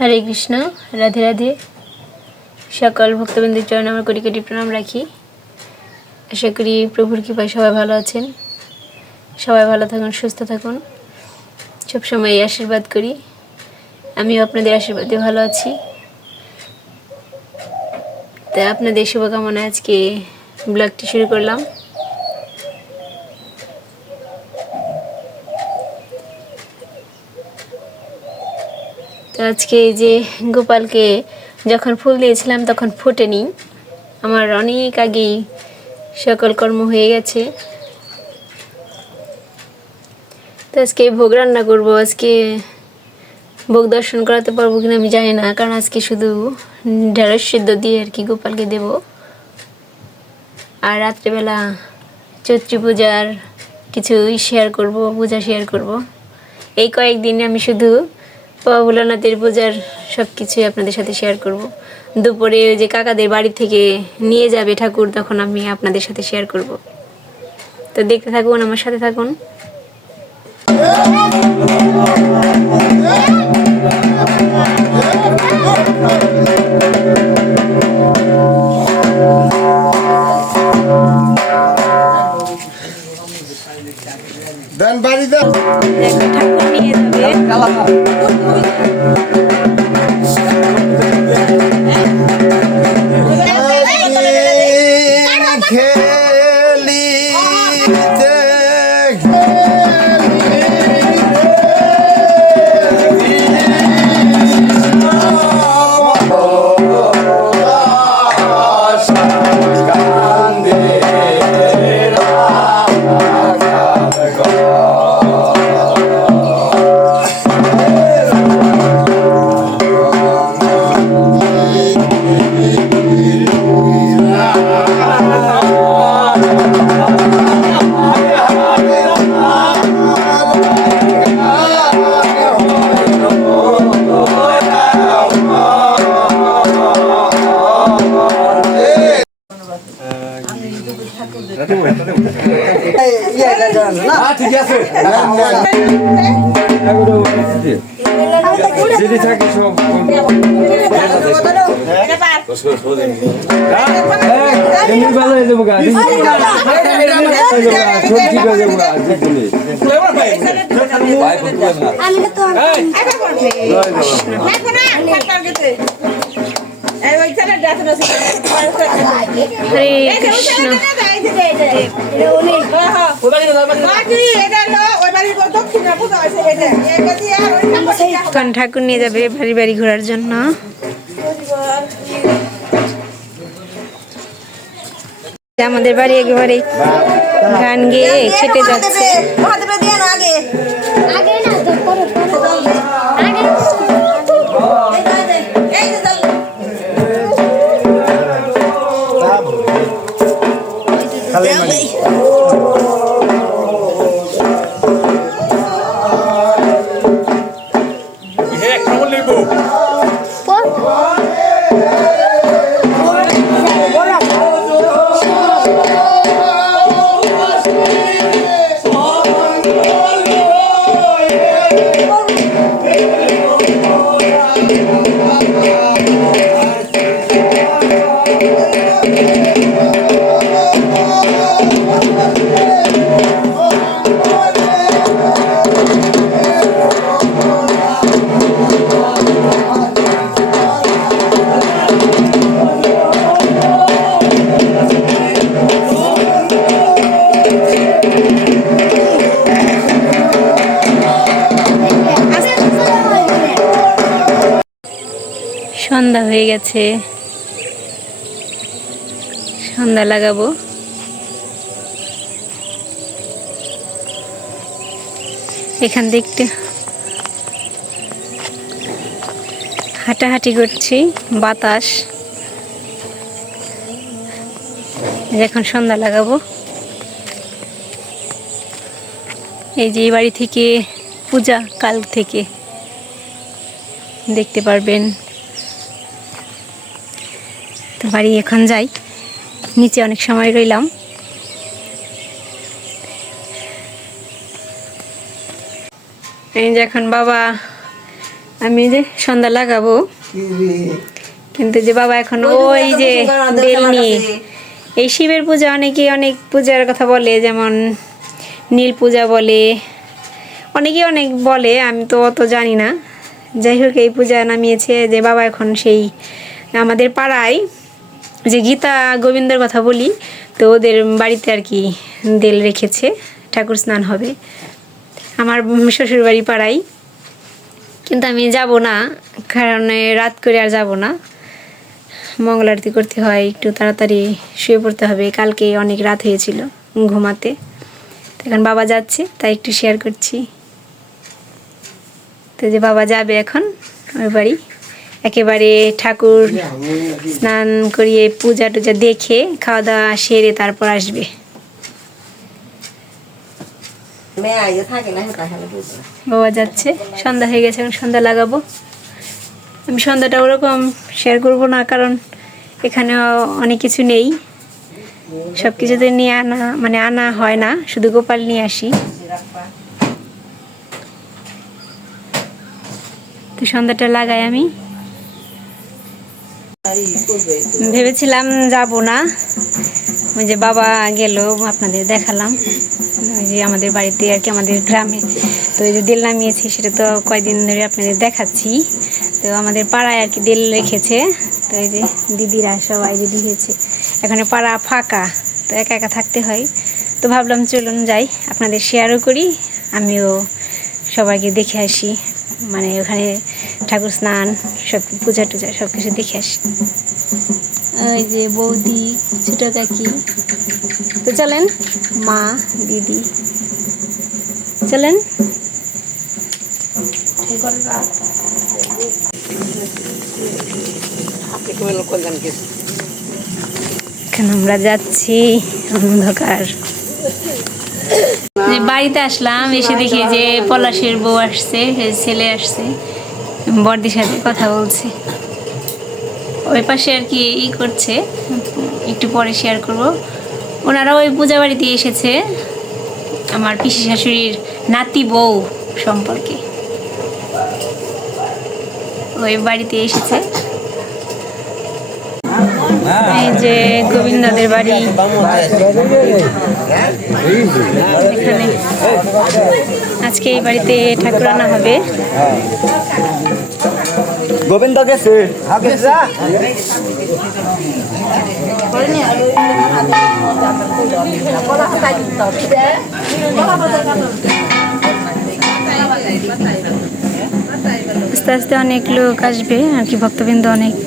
हरे कृष्ण राधे राधे सकल भक्तबिंदुर चरणे आमार कोटि कोटि प्रणाम राखी। आशा करी प्रभुर कृपाय सबाई भालो आछेन, सबाई भालो थाकुन, सुस्थ थाकुन, सब समय এই आशीर्वाद करी। आमिও আপনাদের आशीर्वादে ভালো আছি। তাই আপনাদের শুভকামনায় আজকে ব্লগটি শুরু করলাম। তো আজকে এই যে গোপালকে যখন ফুল দিয়েছিলাম তখন ফোটেনি, আমার অনেক আগেই সকল কর্ম হয়ে গেছে। তো আজকে ভোগ রান্না করবো। আজকে ভোগ দর্শন করাতে পারবো কিনা আমি জানি না, কারণ আজকে শুধু ঢেঁড়স সিদ্ধ দিয়ে আর কি গোপালকে দেব। আর রাত্রেবেলা চৈত্রী পূজার কিছু শেয়ার করব, পূজা শেয়ার করব। এই কয়েকদিন আমি শুধু বাবা ভোলানাথের পূজার সব কিছুই আপনাদের সাথে শেয়ার করব। দুপুরে ওই যে কাকাদের বাড়ি থেকে নিয়ে যাবে ঠাকুর, তখন আমি আপনাদের সাথে শেয়ার করব। তো দেখতে থাকুন, আমার সাথে থাকুন। ঠাকুর নিয়ে যাবে। ঠাকুর নিয়ে যাবে বাড়ি বাড়ি ঘোরার জন্য। আমাদের বাড়ি একেবারে গান গেয়ে খেটে যাচ্ছে। সন্ধ্যা হয়ে গেছে, সন্ধ্যা লাগাবো। এখান থেকে একটু হাঁটাহাঁটি করছি, বাতাস। এখন সন্ধ্যা লাগাবো। এই যে বাড়ি থেকে পূজা কাল থেকে দেখতে পারবেন। তো বাড়ি এখন যাই, নিচে অনেক সময় রইলাম। এই যে এখন বাবা আমি যে সন্ধ্যা লাগাবো, কিন্তু যে বাবা এখন ওই যে বেল নিয়ে, এই শিবের পূজা অনেকে অনেক পূজার কথা বলে, যেমন নীল পূজা বলে, অনেকে অনেক বলে, আমি তো অত জানি না। যাই হোক, এই পূজা নামিয়েছে যে বাবা এখন সেই আমাদের পাড়ায় যে গীতা গোবিন্দের কথা বলি, তো ওদের বাড়িতে আর কি দেল রেখেছে, ঠাকুর স্নান হবে আমার শ্বশুরবাড়ি পাড়ায়। কিন্তু আমি যাব না, কারণ রাত করে আর যাব না, মঙ্গল আরতি করতে হয়, একটু তাড়াতাড়ি শুয়ে পড়তে হবে, কালকে অনেক রাত হয়েছিল ঘুমাতে। এখন বাবা যাচ্ছে, তাই একটু শেয়ার করছি। তো যে বাবা যাবে এখন ওই বাড়ি, একেবারে ঠাকুর স্নান করিয়ে পূজা টুজা দেখে খাওয়া দাওয়া সেরে তারপর আসবে। বাবা যাচ্ছে, সন্ধ্যা হয়ে গেছে, এখন সন্ধ্যা লাগাবো। আমি সন্ধ্যাটা ওরকম শেয়ার করবো না, কারণ এখানে অনেক কিছু নেই, সব কিছুতে নিয়ে আনা মানে আনা হয় না, শুধু গোপাল নিয়ে আসি। তো সন্ধ্যাটা লাগাই আমি। ভেবেছিলাম যাব না, ওই যে বাবা গেল, আপনাদের দেখালাম ওই যে আমাদের বাড়িতে আর কি, আমাদের গ্রামে। তো এই যে দেল নামিয়েছি, সেটা তো কয়েকদিন ধরে আপনাদের দেখাচ্ছি। তো আমাদের পাড়ায় আর কি দেল রেখেছে, তো এই যে দিদিরা সবাই রেডি হয়েছে। এখানে পাড়া ফাঁকা, তো একা একা থাকতে হয়, তো ভাবলাম চলুন যাই, আপনাদের শেয়ারও করি, আমিও সবাইকে দেখে আসি, মানে ওখানে ঠাকুর স্নান সব পূজা টুজা সব কিছু দেখে আসি। ওই যে বৌদি, ছোট কাকি, তো চলেন, মা, দিদি, চলেন। এখন আমরা যাচ্ছি, অন্ধকার। যে বাড়িতে আসলাম, এসে দেখি যে পলাশের বউ আসছে, ছেলে আসছে, বড়দির সাথে কথা বলছে, ওই পাশে আর কি করছে, একটু পরে শেয়ার করব। ওনারা ওই পূজা বাড়িতে এসেছে আমার পিসি শাশুড়ির নাতি বউ সম্পর্কে, ওই বাড়িতে এসেছে। এই যে গোবিন্দাদের বাড়ি, এখানে আজকে এই বাড়িতে ঠাকুর আনা হবে। গোবিন্দ গেছে আস্তে আস্তে অনেক লোক আসবে আর কি, ভক্তবৃন্দ অনেক।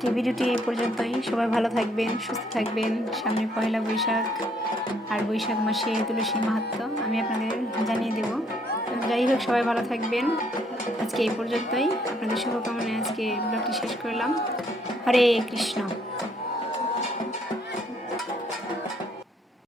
আজকে ভিডিওটি এই পর্যন্তই। সবাই ভালো থাকবেন, সুস্থ থাকবেন। সামনে পয়লা বৈশাখ, আর বৈশাখ মাসে তুলসী মাহাত্ম্য আমি আপনাদের জানিয়ে দেব। যাই হোক, সবাই ভালো থাকবেন। আজকে এই পর্যন্তই। আপনাদের শুভকামনায় আজকে ব্লগটি শেষ করলাম। হরে কৃষ্ণ।